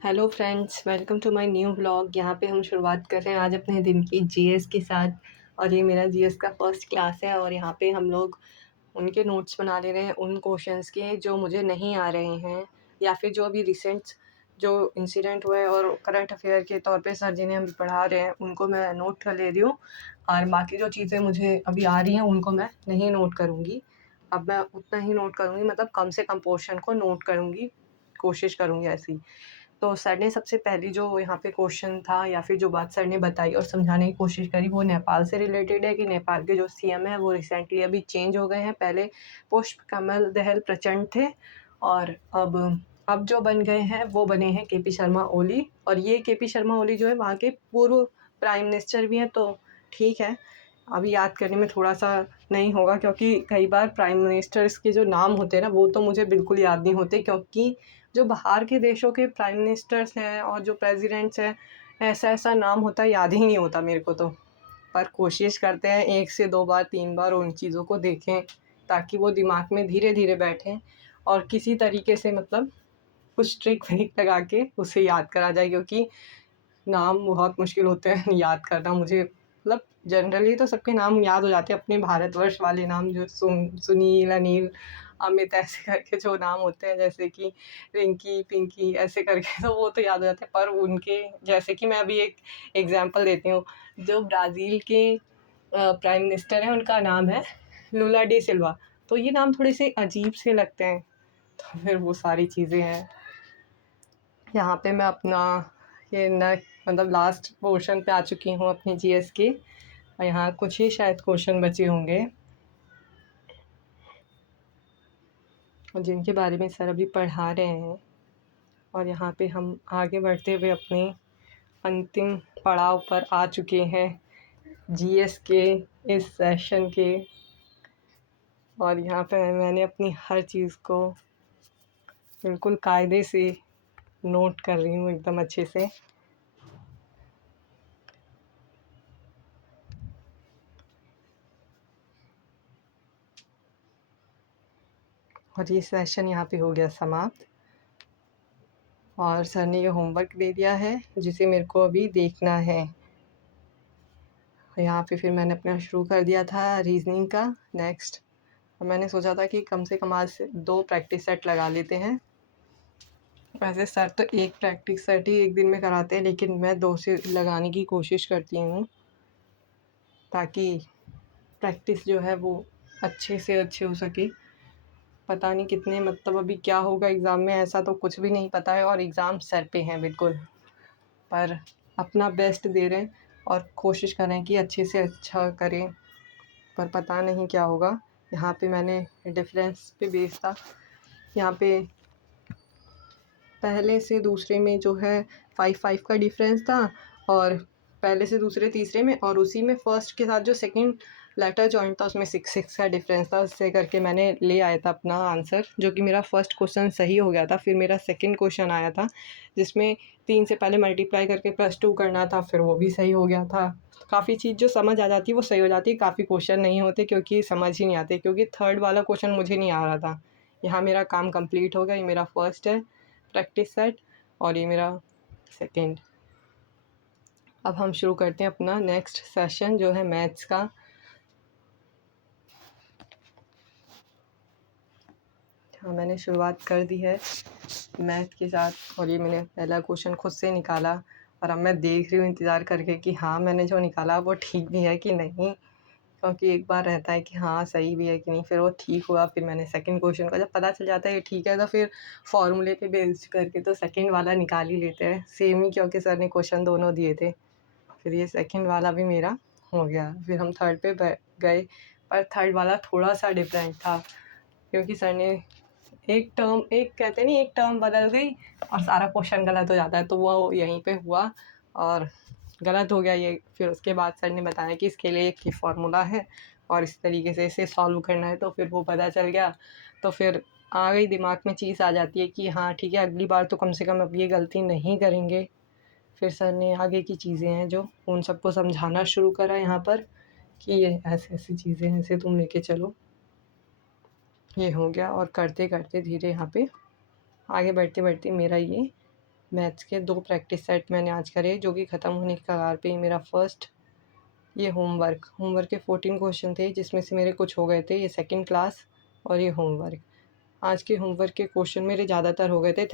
Hello friends, welcome to my new vlog. यहाँ पे हम शुरुआत कर रहे हैं आज अपने दिन की जीएस के साथ। और ये मेरा जीएस का फर्स्ट क्लास है और यहाँ पे हम लोग उनके नोट्स बना ले रहे हैं उन क्वेश्चंस के जो मुझे नहीं आ रहे हैं, या फिर जो अभी रिसेंट जो इंसिडेंट हुए और करंट अफेयर के तौर पे सर जिन्हें हम पढ़ा रहे हैं उनको मैं नोट कर ले रही हूँ। और बाकी जो चीज़ें मुझे अभी आ रही हैं उनको मैं नहीं नोट करूँगी। अब मैं उतना ही नोट करूँगी, मतलब कम से कम पोर्शन को नोट करूँगी, कोशिश करूँगी ऐसी। तो सर ने सबसे पहली जो यहाँ पे क्वेश्चन था या फिर जो बात सर ने बताई और समझाने की कोशिश करी वो नेपाल से रिलेटेड है कि नेपाल के जो सीएम है वो रिसेंटली अभी चेंज हो गए हैं। पहले पुष्प कमल दहल प्रचंड थे और अब जो बन गए हैं वो बने हैं केपी शर्मा ओली। और ये केपी शर्मा ओली जो है वहाँ के पूर्व प्राइम मिनिस्टर भी हैं, तो ठीक है, अभी याद करने में थोड़ा सा नहीं होगा क्योंकि कई बार प्राइम मिनिस्टर्स के जो नाम होते हैं ना वो तो मुझे बिल्कुल याद नहीं होते, क्योंकि जो बाहर के देशों के प्राइम मिनिस्टर्स हैं और जो प्रेसिडेंट्स हैं ऐसा ऐसा नाम होता है, याद ही नहीं होता मेरे को तो। पर कोशिश करते हैं 1 से 2 बार 3 बार उन चीज़ों को देखें ताकि वो दिमाग में धीरे धीरे बैठें और किसी तरीके से, मतलब कुछ ट्रिक व्रिक लगा के उसे याद करा जाए, क्योंकि नाम बहुत मुश्किल होते हैं याद करना मुझे। मतलब जनरली तो सबके नाम याद हो जाते हैं, अपने भारतवर्ष वाले नाम जो सुनील, अनिल, अमित ऐसे करके जो नाम होते हैं, जैसे कि रिंकी, पिंकी ऐसे करके तो वो तो याद हो जाते हैं। पर उनके जैसे कि मैं अभी एक एग्ज़ाम्पल देती हूँ, जो ब्राज़ील के प्राइम मिनिस्टर हैं उनका नाम है लुला डी सिल्वा। तो ये नाम थोड़े से अजीब से लगते हैं, तो फिर वो सारी चीज़ें हैं। यहाँ पे मैं अपना ये न मतलब लास्ट पोर्शन पे आ चुकी हूँ अपनी जीएस की, और यहाँ कुछ ही शायद क्वेश्चन बचे होंगे और जिनके बारे में सर अभी पढ़ा रहे हैं। और यहाँ पे हम आगे बढ़ते हुए अपने अंतिम पड़ाव पर आ चुके हैं जीएस के इस सेशन के। और यहाँ पे मैंने अपनी हर चीज़ को बिल्कुल कायदे से नोट कर रही हूँ एकदम अच्छे से। और ये सेशन यहाँ पे हो गया समाप्त और सर ने ये होमवर्क दे दिया है जिसे मेरे को अभी देखना है। यहाँ पे फिर मैंने अपना शुरू कर दिया था रीजनिंग का नेक्स्ट। और मैंने सोचा था कि कम से कम आज से 2 प्रैक्टिस सेट लगा लेते हैं। वैसे सर तो 1 प्रैक्टिस सेट ही एक दिन में कराते हैं, लेकिन मैं 2 से लगाने की कोशिश करती हूँ ताकि प्रैक्टिस जो है वो अच्छे से अच्छे हो सके। पता नहीं कितने, मतलब अभी क्या होगा एग्ज़ाम में ऐसा तो कुछ भी नहीं पता है और एग्ज़ाम सर पे हैं बिल्कुल। पर अपना बेस्ट दे रहे हैं और कोशिश कर रहे हैं कि अच्छे से अच्छा करें, पर पता नहीं क्या होगा। यहाँ पे मैंने डिफरेंस पे बेस था, यहाँ पे पहले से दूसरे में जो है 5-5 का डिफरेंस था, और पहले से दूसरे तीसरे में, और उसी में फर्स्ट के साथ जो सेकंड लेटर जॉइंट था उसमें 6-6 का डिफरेंस था। उससे करके मैंने ले आया था अपना आंसर, जो कि मेरा फर्स्ट क्वेश्चन सही हो गया था। फिर मेरा सेकंड क्वेश्चन आया था जिसमें 3 से पहले मल्टीप्लाई करके +2 करना था, फिर वो भी सही हो गया था। काफ़ी चीज़ जो समझ आ जाती है वो सही हो जाती है, काफ़ी क्वेश्चन नहीं होते क्योंकि समझ ही नहीं आते, क्योंकि थर्ड वाला क्वेश्चन मुझे नहीं आ रहा था। यहाँ मेरा काम कंप्लीट हो गया। ये मेरा फर्स्ट है प्रैक्टिस सेट और ये मेरा सेकंड। अब हम शुरू करते हैं अपना नेक्स्ट सेशन जो है मैथ्स का। हाँ, मैंने शुरुआत कर दी है मैथ के साथ और ये मैंने पहला क्वेश्चन खुद से निकाला और अब मैं देख रही हूँ इंतज़ार करके कि हाँ मैंने जो निकाला वो ठीक भी है कि नहीं, क्योंकि एक बार रहता है कि हाँ सही भी है कि नहीं। फिर वो ठीक हुआ, फिर मैंने सेकंड क्वेश्चन का जब पता चल जाता है ये ठीक है तो फिर फॉर्मूले पे बेस्ड करके तो सेकंड वाला निकाल ही लेते हैं सेम ही, क्योंकि सर ने क्वेश्चन दोनों दिए थे। फिर ये सेकंड वाला भी मेरा हो गया। फिर हम थर्ड पे गए, पर थर्ड वाला थोड़ा सा डिफरेंट था क्योंकि सर ने एक टर्म, एक कहते नहीं, एक टर्म बदल गई और सारा क्वेश्चन गलत हो जाता है, तो वो यहीं पे हुआ और गलत हो गया ये। फिर उसके बाद सर ने बताया कि इसके लिए एक ही फार्मूला है और इस तरीके से इसे सॉल्व करना है, तो फिर वो पता चल गया। तो फिर आ गई दिमाग में चीज़ आ जाती है कि हाँ ठीक है, अगली बार तो कम से कम अब ये गलती नहीं करेंगे। फिर सर ने आगे की चीज़ें हैं जो उन सबको समझाना शुरू करा यहाँ पर कि ये ऐसी-ऐसी चीज़ें हैं, इसे तुम लेके चलो। ये हो गया और करते-करते धीरे यहाँ पे आगे बढ़ते-बढ़ते मेरा ये मैथ्स के 2 प्रैक्टिस सेट मैंने आज करे, जो कि ख़त्म होने की कगार पे ही। मेरा फर्स्ट ये होमवर्क के 14 क्वेश्चन थे, जिसमें से मेरे कुछ हो गए थे। ये सेकंड क्लास और ये होमवर्क। आज के होमवर्क के क्वेश्चन मेरे ज़्यादातर हो गए थे।